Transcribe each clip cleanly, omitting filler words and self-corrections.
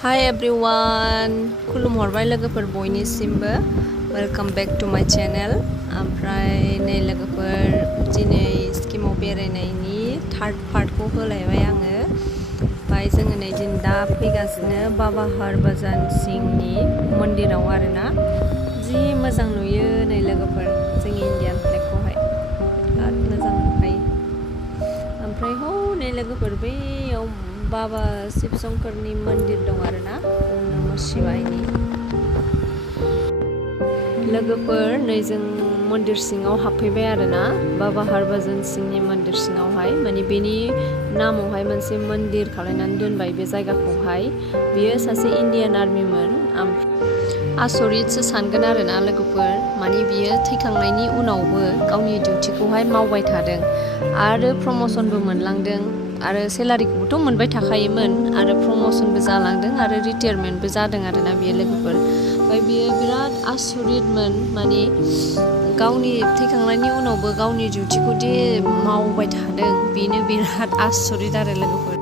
Hi everyone, खुलुमहरबाय लोगोफोर बयनिसिमबो welcome back to माय channel. ओमफ्राय नै लोगोफोर दिनै स्किमाव बेरायनायनि थार्ड पार्टखौ होलायबाय आङो। ओमफ्राय जोङो नै दा फैगासिनो बाबा हरभजन सिंहनि मन्दिराव आरोना। जि मोजां नुयो नै लोगोफोर जोंनि इण्डियान फ्लेगखौहाय बिराद मोजां नुखायो। ओमफ्राय हनै लोगोफोर बैयाव बाबा शिव शंकरनि मन्दिर दं आरोना ओम नमः शिवायनि। लोगोफोर नै जों मन्दिर सिङाव हाबफैबाय आरोना बाबा हरभजन सिंहनि मन्दिर सिङावहाय माने बेनि नामावहाय मोनसे मन्दिर खालामनानै दोनबाय बे जायगाखौहाय। बियो सासे इण्डियान आर्मिमोन। आसरितसो सानगोन आरोना लोगोफोर माने बियो थैखांनायनि उनावबो गावनि डिउटिखौहाय मावबाय थादों आरो प्रम'सनबो मोनलांदों आरो सेलारिखौबोथ' मोनबाय थाखायोमोन आरो प्रम'सनबो जालांदों आरो रिटायारमेन्टबो जादों आरोना बियो लोगोफोर। ओमफ्राय बियो बिराद आसरितमोन माने गावनि थैखांनायनि उनावबो गावनि डिउटिखौ दि मावबाय थादों बेनो बिराद आसरित आरो लोगोफोर।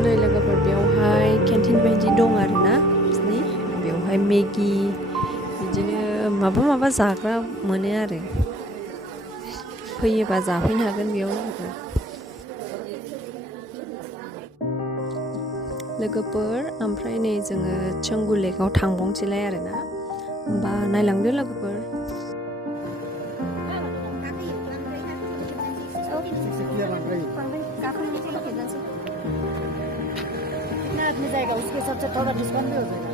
नै लोगोफोर बेवहाय केन्टिन बायदि दं आरोना बिदिनो बेवहाय मेगि बिदिनो माबा जाग्रा मोनो आरो फैयोबा जाफैनो हागोन बेयाव लोगोफोर। ओमफ्राय नै जोङो चंगु लेकआव थांबावनोसैलाय आरोना होमबा नायलांदो लोगोफोर। अपनी जाएगा उसके हिसाब से थोड़ा डिस्काउंट भी हो जाएगा।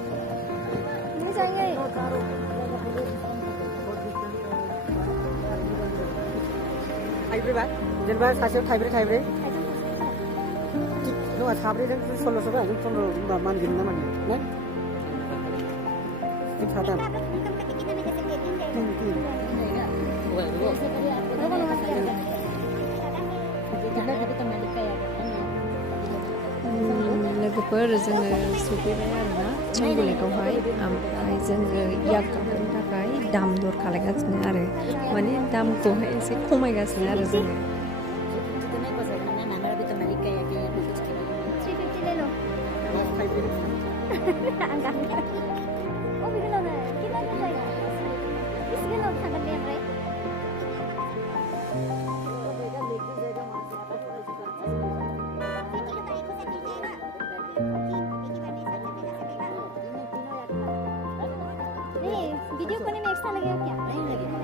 नहीं जाएंगे थाइब्रै बा जेनेबा सासेयाव थाइब्रै नङा साब्रैजों 1600 बा जों 15 मानगोन ना मानगोन ना जों साथाम लोगोफोर जोङो सफैबाय आरोना चंगु लेकआवहाय। ओमफ्राय जोङो याक गाखोनो थाखाय दाम दर खालायगासिनो आरो माने दामखौहाय एसे खमायगासिनो आरो जोङो। वीडियो करने में एक्स्ट्रा लगेगा क्या? नहीं लगेगा।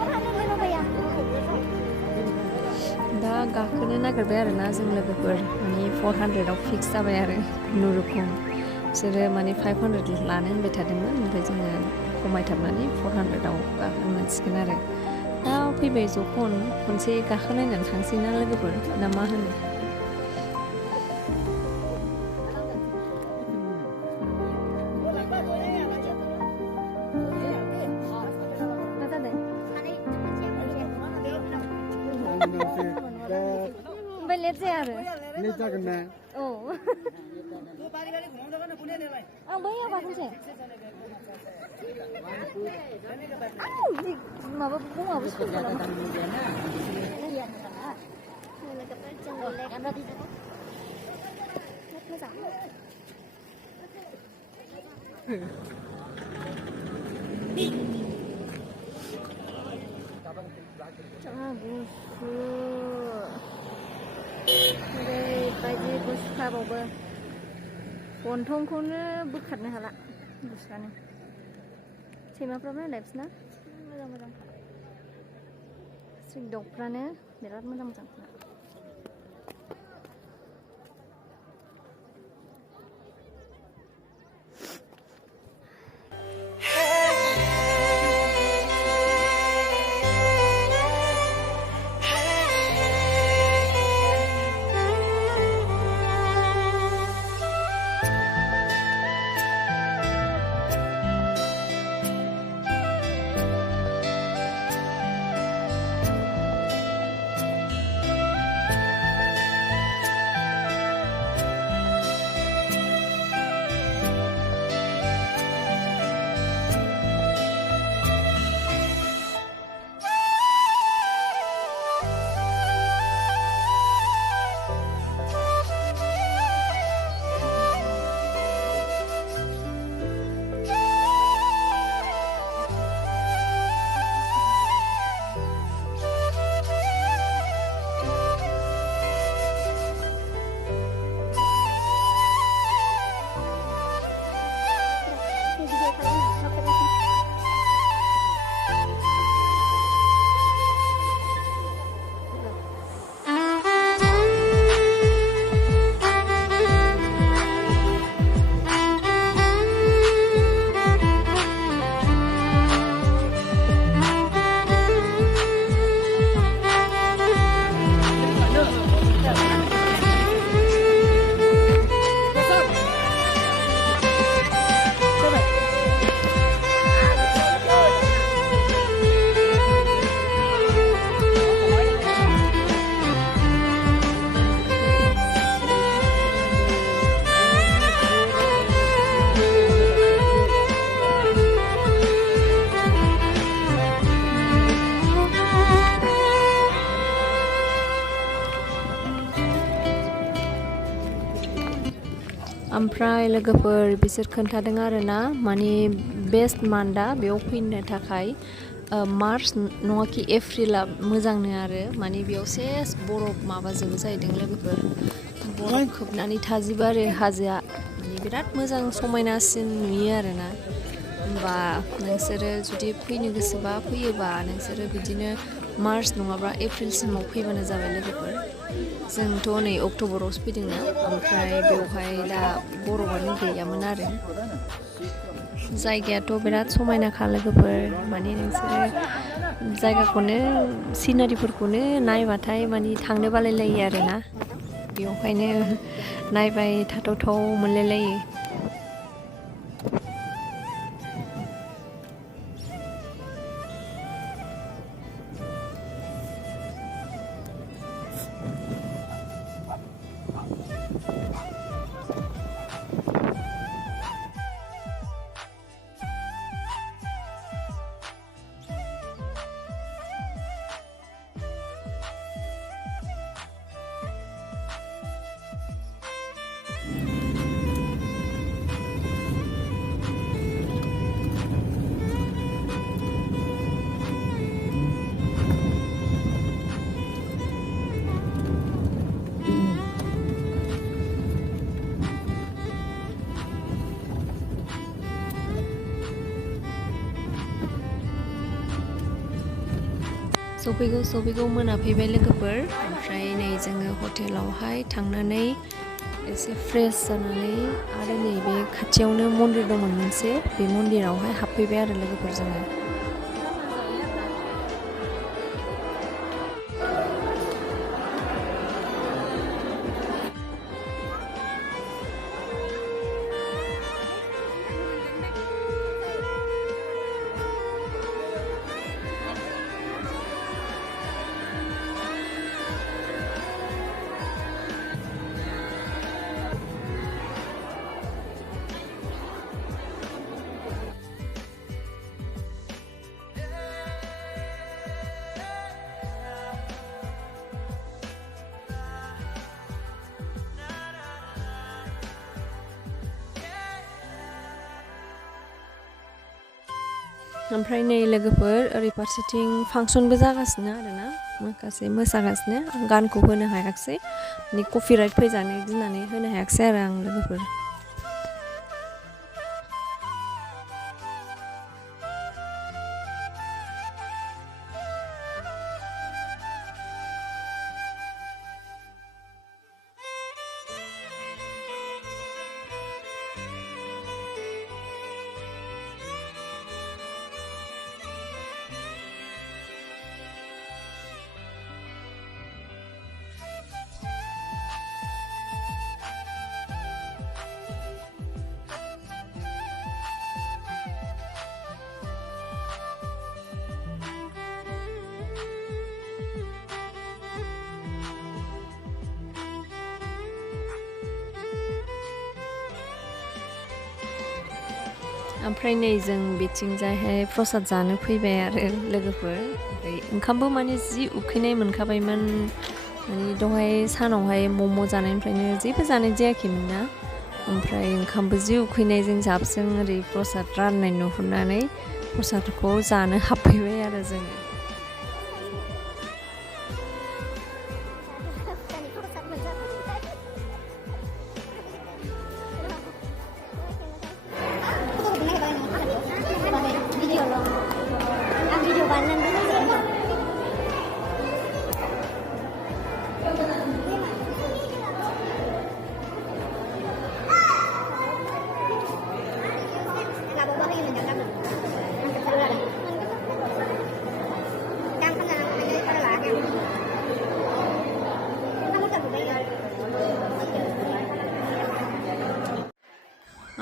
400 ले लो भैया। दा गाखोनो नागिरबाय आरोना जों लोगोफोर माने 400आव फिक्स जाबाय आरो खुनुरुखुम बिसोरो माने 500 लानो होनबाय थादोंमोन ओमफ्राय जोङो खमायथाबनानै 400आव गाखोनो मोनसिगोन आरो। दा फैबाय जखन खनसे गाखोनायनानै थांसै ना लोगोफोर ना मा होनो? लेट जाया आरो लेट जागोन ना औ आं बैयाव गाखोनोसै माबा बुङाबो सैला जा गुसु ओरैबायदि गुसुखा जाबावबो गन्थंखौनो बोखारनो हाला बुस्थुआनो सैमाफ्राबो नायलाय बिसोरना मोजां मोजां स्ट्रिट डगफ्रानो बिराद मोजां मोजां ओमफ्राय लोगोफोर बिसोर खोन्थादों आरोना माने बेस्ट मान्थआ बेयाव फैनो थाखाय मार्च नङाखि एप्रिला मोजांनो आरो माने बेयाव सेस बरफ माबाजोबो जाहैदों लोगोफोर बरफ खोबनानै थाजोबो आरो हाजोआ माने बिराद मोजां समायनासिन नुयो आरोना होमबा नोंसोरो जुदि फैनो गोसोबा फैयोबा नोंसोरो बिदिनो मार्च नङाबा एप्रिलसिमाव फैबानो जाबाय लोगोफोर जोंथ' नै अक्ट'बरावसो फैदोंना ओमफ्राय बेवहाय दा बरफआनो गैयामोन आरो जायगायाथ' बिराद समायनाखा लोगोफोर माने नोंसोरो जायगाखौनो सिनारिफोरखौनो नायबाथाय माने थांनो बालायलायो आरोना बेवहायनो नायबाय थाथावथाव मोनलायलायो सफैगौ मोनाफैबाय लोगोफोर ओमफ्राय नै जोङो हटेलावहाय थांनानै एसे फ्रेश जानानै आरो नैबे खाथियावनो मन्दिर दंमोन मोनसे बे मन्दिरावहाय हाबफैबाय आरो लोगोफोर जोङो ओमफ्राय नै लोगोफोर ओरै फारसेथिं फांसनबो जागासिनो आरोना माखासे मोसागासिनो आं गानखौ होनो हायाखिसै नि कपिराइट फैजानो गिनानै होनो हायाखिसै आरो आं लोगोफोर। ओमफ्राय नै जों बिथिंजायहाय प्रसाद जानो फैबाय आरो लोगोफोर। ओमफ्राय ओंखामबो माने जि उखैनाय मोनखाबायमोन, माने दहाय सानावहाय मम' जानायनिफ्रायनो जेबो जानाय जायाखैमोन ना। ओमफ्राय ओंखामबो जि उखैनायजों जाबजों ओरै प्रसाद राननाय नुहुरनानै प्रसादखौ जानो हाबफैबाय आरो जोङो।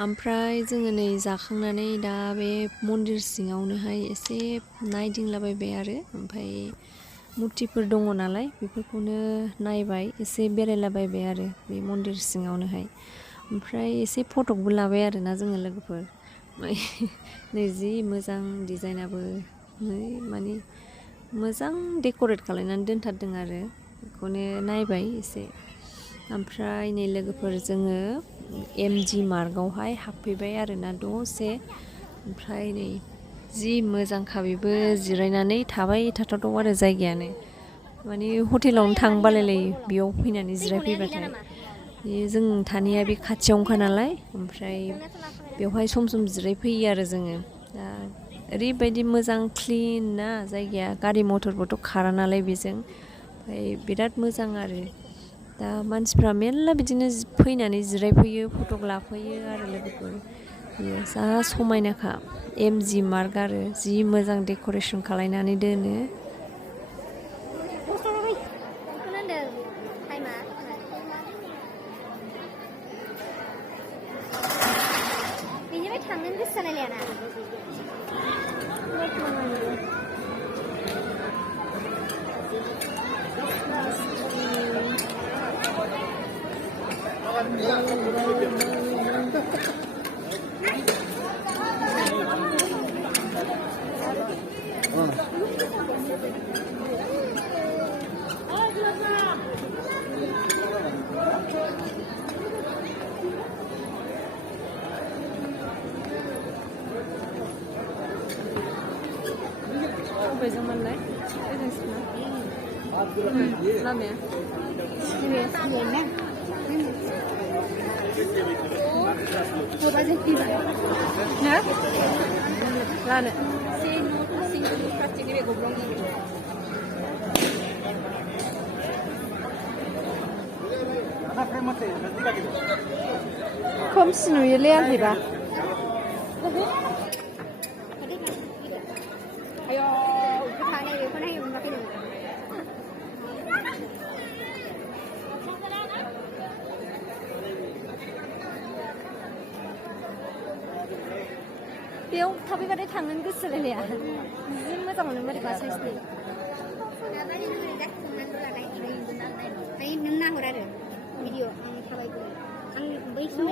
ओमफ्राय जोङो नै जाखांनानै दा बे मन्दिर सिङावनोहाय एसे नायदिंलाबायबाय आरो। ओमफ्राय मुर्तिफोर दङ नालाय बेफोरखौनो नायबाय, एसे बेरायलाबायबाय आरो बे मन्दिर सिङावनोहाय। ओमफ्राय एसे फटकबो लाबाय आरोना जोङो लोगोफोर। नै जि मोजां डिजाइनाबो, माने मोजां डेक'रेट खालायनानै दोनथारदों आरो, बेखौनो नायबाय एसे। ओमफ्राय नै लोगोफोर जोङो MG मार्गआवहाय हाबफैबाय आरोना दसे। ओमफ्राय नै जि मोजांखा बेबो, जिरायनानै थाबाय थाथावथाव आरो जायगायानो। माने हटेलावनो थांनो बालायलायो बेयाव फैनानै जिरायफैबाथाय। जों थानाया बे खाथियावनोखा नालाय, ओमफ्राय बेवहाय सम सम जिरायफैयो आरो जोङो। दा ओरैबायदि मोजां क्लिन ना जायगाया, गारि मथरबोथ' खारा नालाय बेजों। ओमफ्राय बिराद मोजां आरो। दा मानसिफ्रा मेरला बिदिनो फैनानै जिरायफैयो, फटक लाफैयो आरो लोगोफोर। बेयो जा समायनाखा MG मार्ग आरो, जि मोजां डेक'रेसन खालायनानै दोनो। बबेजों मोनलाय? लामाया लानो खोमसि नुयोलै आंनिबा। बेयाव थाफैबाथाय थांनोनो गोसो जालायलाया, जि मोजां मोनो बोरैबा साइसनि। नों नाहर आरो भिडिअ आं थाबायगौ, आं बैसिम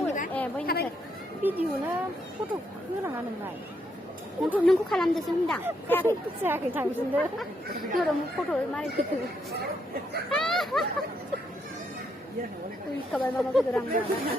भिडिअनो फट' होनाङा नोंलाय। नोंखौ खालामदोसो होनदां। जायाखै थांफिनदो फट' मारै फैखो। मामा फैदो आं